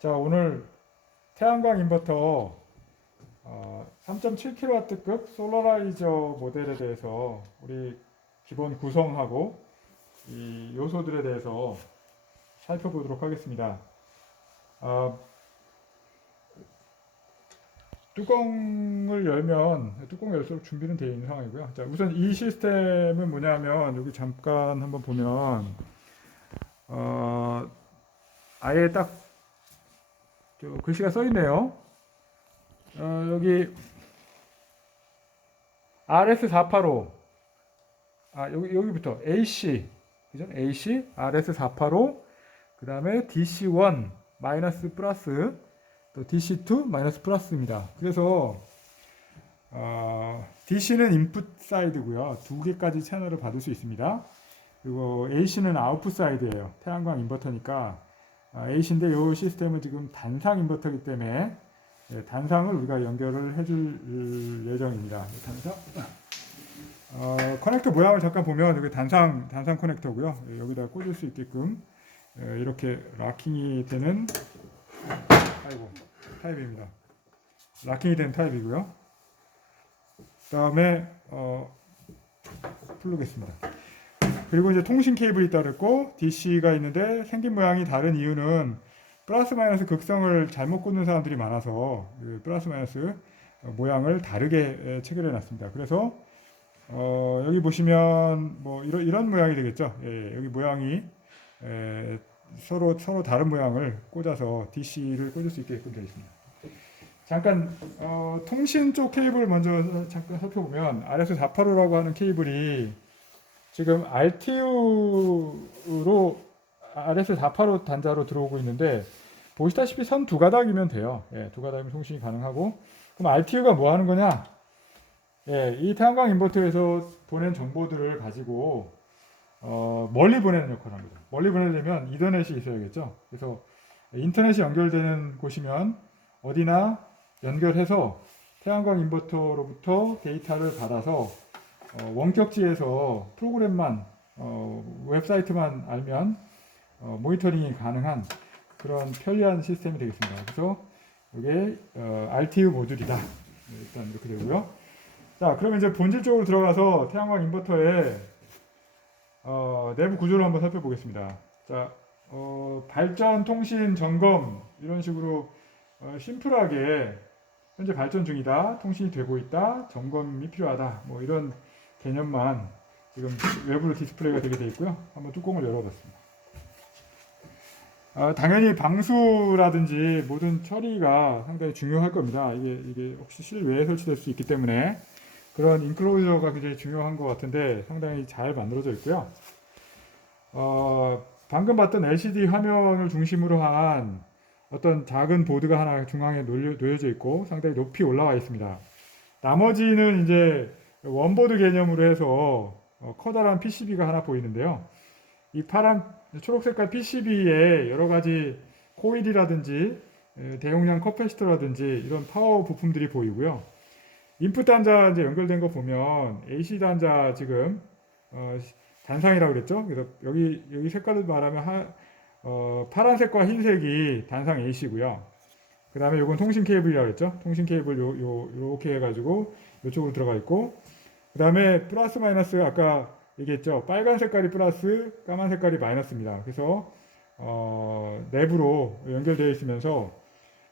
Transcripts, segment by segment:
자 오늘 태양광 인버터 어, 3.7kW급 솔라라이저 모델에 대해서 우리 기본 구성하고 이 요소들에 대해서 살펴보도록 하겠습니다. 아, 뚜껑을 열면 뚜껑 열수록 준비는 되어 있는 상황이고요. 자, 우선 이 시스템은 뭐냐면 여기 잠깐 한번 보면 어, 아예 딱 저 글씨가 써 있네요. 어, 여기 RS485 아 여기 여기부터 AC 그죠? AC RS485 그 다음에 DC1 마이너스 플러스 또 DC2 마이너스 플러스입니다. 그래서 어, DC는 인풋 사이드고요. 두 개까지 채널을 받을 수 있습니다. 그리고 AC는 아웃풋 사이드예요. 태양광 인버터니까 아, AC인데 이 시스템은 지금 단상 인버터이기 때문에 예, 단상을 우리가 연결을 해줄 예정입니다. 단상. 어, 커넥터 모양을 잠깐 보면 여기 단상 단상 커넥터고요. 예, 여기다 꽂을 수 있게끔 예, 이렇게 락킹이 되는 아이고 타입입니다. 락킹이 된 타입이고요. 그다음에 어, 풀르겠습니다. 그리고 이제 통신 케이블이 그랬고 DC가 있는데 생긴 모양이 다른 이유는 플러스 마이너스 극성을 잘못 꽂는 사람들이 많아서 그 플러스 마이너스 모양을 다르게 체결해 놨습니다. 그래서 어, 여기 보시면 뭐 이런 이런 모양이 되겠죠. 예, 여기 모양이 에, 서로 서로 다른 모양을 꽂아서 DC를 꽂을 수 있게끔 되어 있습니다. 잠깐 어, 통신 쪽 케이블 먼저 잠깐 살펴보면 RS485라고 하는 케이블이 지금 RTU로 RS485 단자로 들어오고 있는데 보시다시피 선 두 가닥이면 돼요. 예, 두 가닥이면 통신이 가능하고 그럼 RTU가 뭐 하는 거냐? 예, 이 태양광 인버터에서 보낸 정보들을 가지고 어, 멀리 보내는 역할을 합니다. 멀리 보내려면 이더넷이 있어야겠죠. 그래서 인터넷이 연결되는 곳이면 어디나 연결해서 태양광 인버터로부터 데이터를 받아서 어, 원격지에서 프로그램만 어, 웹사이트만 알면 어, 모니터링이 가능한 그런 편리한 시스템이 되겠습니다. 그래서 이게 어, RTU 모듈이다. 네, 일단 이렇게 되고요. 자, 그러면 이제 본질적으로 들어가서 태양광 인버터의 어, 내부 구조를 한번 살펴보겠습니다. 자, 어, 발전, 통신, 점검 이런 식으로 어, 심플하게 현재 발전 중이다, 통신이 되고 있다, 점검이 필요하다, 뭐 이런 개념만 지금 외부로 디스플레이가 되게 돼 있고요. 한번 뚜껑을 열어봤습니다. 아, 당연히 방수라든지 모든 처리가 상당히 중요할 겁니다. 이게 이게 혹시 실외에 설치될 수 있기 때문에 그런 인클로저가 굉장히 중요한 것 같은데 상당히 잘 만들어져 있고요. 어, 방금 봤던 LCD 화면을 중심으로 한 어떤 작은 보드가 하나 중앙에 놓여, 놓여져 있고 상당히 높이 올라와 있습니다. 나머지는 이제 원보드 개념으로 해서 어, 커다란 PCB가 하나 보이는데요. 이 파란 초록 색깔 PCB에 여러 가지 코일이라든지 에, 대용량 커패시터라든지 이런 파워 부품들이 보이고요. 인풋 단자 이제 연결된 거 보면 AC 단자 지금 어, 단상이라고 그랬죠. 그래서 여기 여기 색깔로 말하면 하, 어, 파란색과 흰색이 단상 AC고요. 그 다음에 요건 통신 케이블이라고 그랬죠. 통신 케이블 요, 요, 요렇게 해가지고 이쪽으로 들어가 있고 그 다음에 플러스 마이너스 아까 얘기했죠. 빨간 색깔이 플러스, 까만 색깔이 마이너스입니다. 그래서 어, 내부로 연결되어 있으면서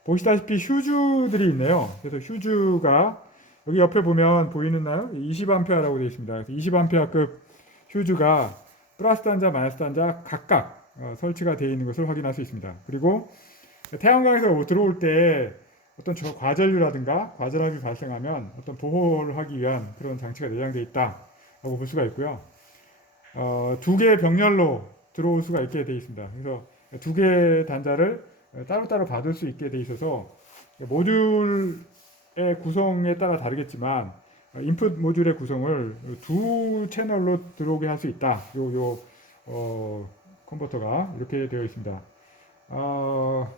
보시다시피 휴즈들이 있네요. 그래서 휴즈가 여기 옆에 보면 보이는나요? 20A라고 되어 있습니다. 그래서 20A급 휴즈가 플러스 단자, 마이너스 단자 각각 어, 설치가 되어 있는 것을 확인할 수 있습니다. 그리고 태양광에서 들어올 때 어떤 저 과전류라든가 과전압이 발생하면 어떤 보호를 하기 위한 그런 장치가 내장되어 있다라고 볼 수가 있고요. 어, 두 개의 병렬로 들어올 수가 있게 되어 있습니다. 그래서 두 개의 단자를 따로따로 받을 수 있게 되어 있어서 모듈의 구성에 따라 다르겠지만 인풋 모듈의 구성을 두 채널로 들어오게 할 수 있다. 요, 요, 어, 컨버터가 이렇게 되어 있습니다. 어,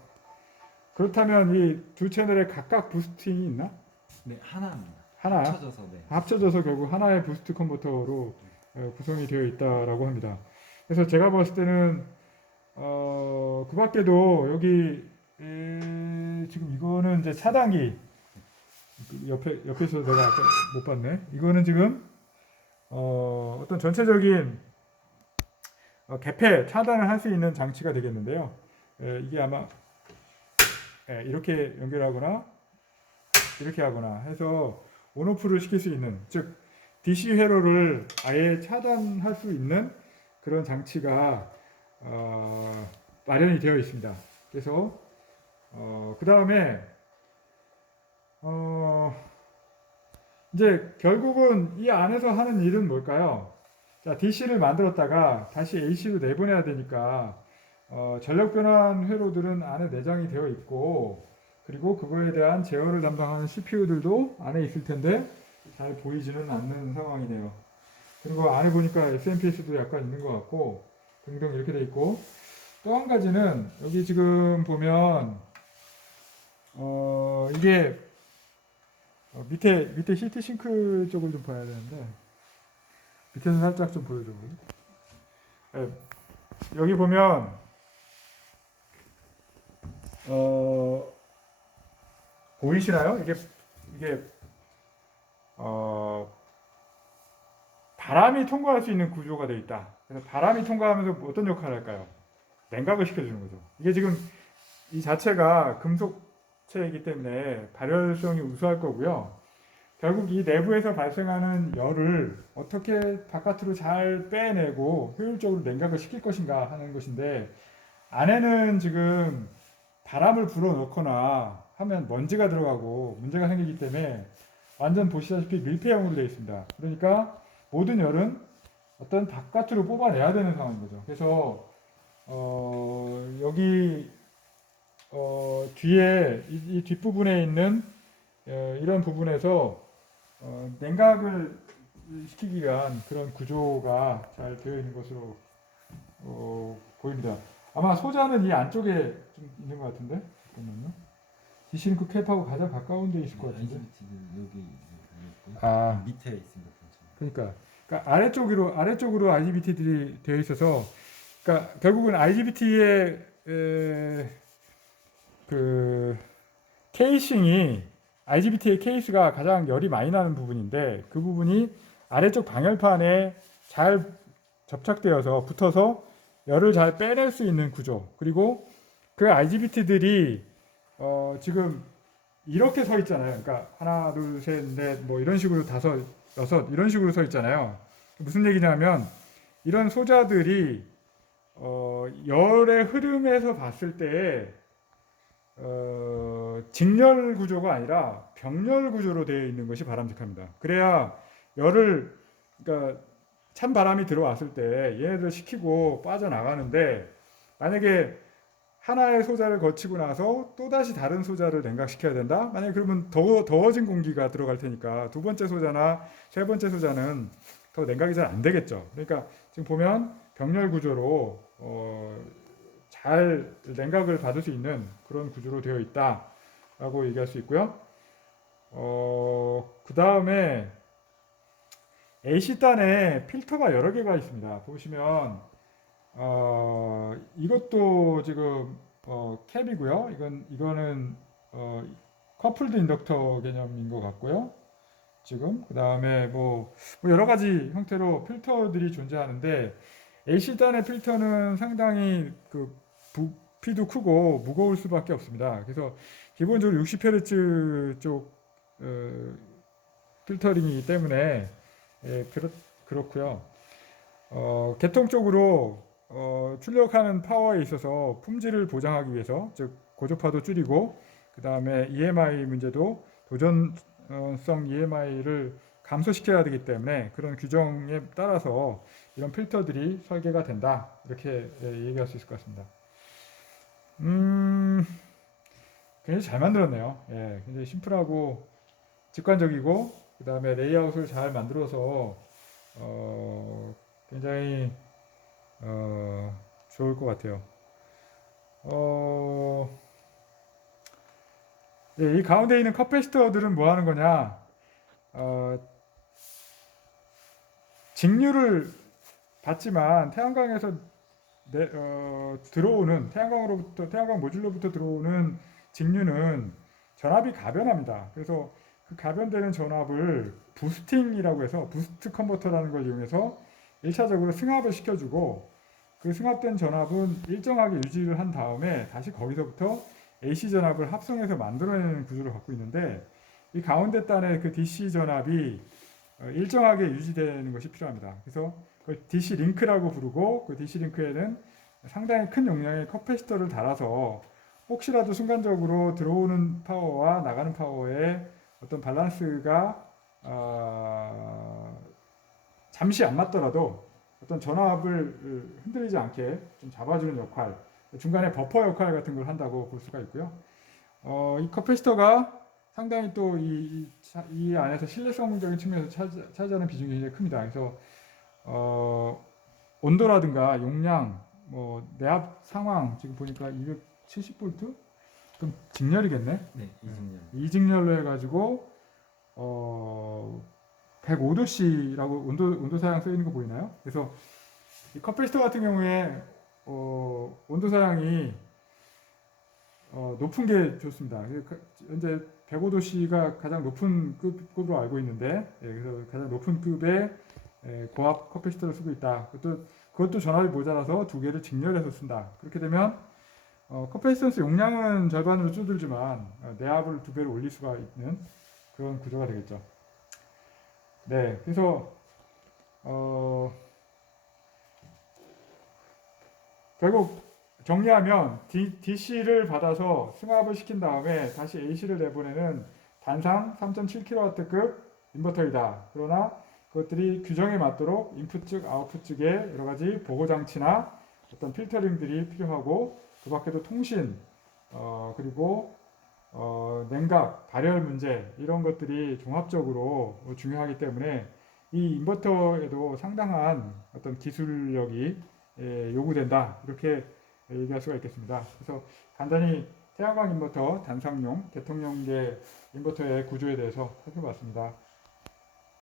그렇다면 이 두 채널에 각각 부스팅이 있나? 네 하나입니다. 하나 합쳐져서 네. 합쳐져서 결국 하나의 부스트 컨버터로 어, 구성이 되어 있다라고 합니다. 그래서 제가 봤을 때는 어, 그 밖에도 여기 에, 지금 이거는 이제 차단기 옆에 옆에서 내가 아까 못 봤네. 이거는 지금 어, 어떤 전체적인 어, 개폐 차단을 할 수 있는 장치가 되겠는데요. 에, 이게 아마 에, 이렇게 연결하거나 이렇게 하거나 해서 온오프를 시킬 수 있는 즉 DC 회로를 아예 차단할 수 있는 그런 장치가 어, 마련이 되어 있습니다. 그래서 어, 그 다음에 어, 이제 결국은 이 안에서 하는 일은 뭘까요? 자, DC를 만들었다가 다시 AC로 내보내야 되니까 어, 전력 변환 회로들은 안에 내장이 되어 있고 그리고 그거에 대한 제어를 담당하는 CPU들도 안에 있을 텐데 잘 보이지는 않는 상황이네요. 그리고 안에 보니까 SMPS도 약간 있는 것 같고 등등 이렇게 돼 있고 또 한 가지는 여기 지금 보면 어 이게 어, 밑에 밑에 시티 싱크 쪽을 좀 봐야 되는데 밑에서 살짝 좀 보여줘? 예, 여기 보면 어 보이시나요? 이게 이게 어 바람이 통과할 수 있는 구조가 되어 있다. 그래서 바람이 통과하면서 어떤 역할을 할까요? 냉각을 시켜주는 거죠. 이게 지금 이 자체가 금속체이기 때문에 발열성이 우수할 거고요. 결국 이 내부에서 발생하는 열을 어떻게 바깥으로 잘 빼내고 효율적으로 냉각을 시킬 것인가 하는 것인데 안에는 지금 바람을 불어넣거나 하면 먼지가 들어가고 문제가 생기기 때문에 완전 보시다시피 밀폐형으로 되어 있습니다. 그러니까 모든 열은 어떤 바깥으로 뽑아내야 되는 상황인 거죠. 그래서 어, 여기 어, 뒤에 이, 이 뒷부분에 있는 어, 이런 부분에서 어, 냉각을 시키기 위한 그런 구조가 잘 되어 있는 것으로 어, 보입니다. 아마 소자는 이 안쪽에 좀 있는 것 같은데 잠깐만요. 디싱크 캡하고 가장 가까운 데 있을 것 같은데. IGBT는 여기 있고 아. 밑에 있습니다. 그러니까, 그러니까 아래쪽으로 아래쪽으로 IGBT들이 되어 있어서 그러니까 결국은 IGBT의 그 케이싱이 IGBT의 케이스가 가장 열이 많이 나는 부분인데 그 부분이 아래쪽 방열판에 잘 접착되어서 붙어서 열을 잘 빼낼 수 있는 구조 그리고 그 IGBT들이 어 지금 이렇게 서 있잖아요. 그러니까 하나 둘 셋 넷 뭐 이런 식으로 다섯 여섯 이런 식으로 서 있잖아요. 무슨 얘기냐면 이런 소자들이 어, 열의 흐름에서 봤을 때 어, 직렬 구조가 아니라 병렬 구조로 되어 있는 것이 바람직합니다. 그래야 열을 그러니까 찬 바람이 들어왔을 때 얘네들 식히고 빠져나가는데 만약에 하나의 소자를 거치고 나서 또 다시 다른 소자를 냉각시켜야 된다. 만약 에 그러면 더 더워진 공기가 들어갈 테니까 두 번째 소자나 세 번째 소자는 더 냉각이 잘 안 되겠죠. 그러니까 지금 보면 병렬 구조로 어, 잘 냉각을 받을 수 있는 그런 구조로 되어 있다라고 얘기할 수 있고요. 어, 그 다음에 AC단에 필터가 여러 개가 있습니다. 보시면 어, 이것도 지금 어, 캡이고요. 이건 이거는 어, 커플드 인덕터 개념인 것 같고요. 지금 그 다음에 뭐, 뭐 여러 가지 형태로 필터들이 존재하는데 AC단의 필터는 상당히 그 부피도 크고 무거울 수밖에 없습니다. 그래서 기본적으로 60Hz 쪽 어, 필터링이기 때문에 예, 그렇, 그렇고요. 어, 개통적으로 어, 출력하는 파워에 있어서 품질을 보장하기 위해서 즉 고조파도 줄이고 그 다음에 EMI 문제도 도전성 EMI를 감소시켜야 되기 때문에 그런 규정에 따라서 이런 필터들이 설계가 된다 이렇게 예, 얘기할 수 있을 것 같습니다. 음, 굉장히 잘 만들었네요. 예, 굉장히 심플하고 직관적이고 그 다음에 레이아웃을 잘 만들어서 어, 굉장히 어, 좋을 것 같아요. 어, 예, 이 가운데 있는 커패시터들은 뭐 하는 거냐? 어, 직류를 받지만 태양광에서 내, 어, 들어오는 태양광으로부터 태양광 모듈로부터 들어오는 직류는 전압이 가변합니다. 그래서 그 가변되는 전압을 부스팅이라고 해서 부스트 컨버터라는 걸 이용해서 1차적으로 승합을 시켜주고 그 승합된 전압은 일정하게 유지를 한 다음에 다시 거기서부터 AC 전압을 합성해서 만들어내는 구조를 갖고 있는데 이 가운데 단의 그 DC 전압이 어, 일정하게 유지되는 것이 필요합니다. 그래서 그걸 DC 링크라고 부르고 그 DC 링크에는 상당히 큰 용량의 커패시터를 달아서 혹시라도 순간적으로 들어오는 파워와 나가는 파워의 어떤 밸런스가 어, 잠시 안 맞더라도 어떤 전압을 흔들리지 않게 좀 잡아주는 역할, 중간에 버퍼 역할 같은 걸 한다고 볼 수가 있고요. 어, 이 커패시터가 상당히 또이 이 안에서 신뢰성적인 측면에서 차지, 차지하는 비중이 굉장히 큽니다. 그래서 어, 온도라든가 용량, 뭐 내압 상황 지금 보니까 270V 그럼 직렬이겠네. 네, 이승열. 이직렬로 해가지고 어 105도씨라고 온도 온도 사양 써 있는 거 보이나요? 그래서 이 컴프레스터 같은 경우에 어 온도 사양이 어 높은 게 좋습니다. 그 가- 현재 105도씨가 가장 높은 급, 급으로 알고 있는데 예, 그래서 가장 높은 급의 예, 고압 커피시터를 쓰고 있다. 그것도 그것도 전압이 모자라서 두 개를 직렬해서 쓴다. 그렇게 되면 어, 커피스턴스 용량은 절반으로 줄어들지만 어, 내압을 두 배로 올릴 수가 있는 그런 구조가 되겠죠. 네, 그래서 어, 결국 정리하면 D, DC를 받아서 승합을 시킨 다음에 다시 AC를 내보내는 단상 3.7kW급 인버터이다. 그러나 그것들이 규정에 맞도록 인풋 측, 아웃풋 측에 여러 가지 보호 장치나 어떤 필터링들이 필요하고 그 밖에도 통신, 어, 그리고 어, 냉각, 발열 문제 이런 것들이 종합적으로 중요하기 때문에 이 인버터에도 상당한 어떤 기술력이 예, 요구된다 이렇게 얘기할 수가 있겠습니다. 그래서 간단히 태양광 인버터 단상용, 대통령계 인버터의 구조에 대해서 살펴봤습니다.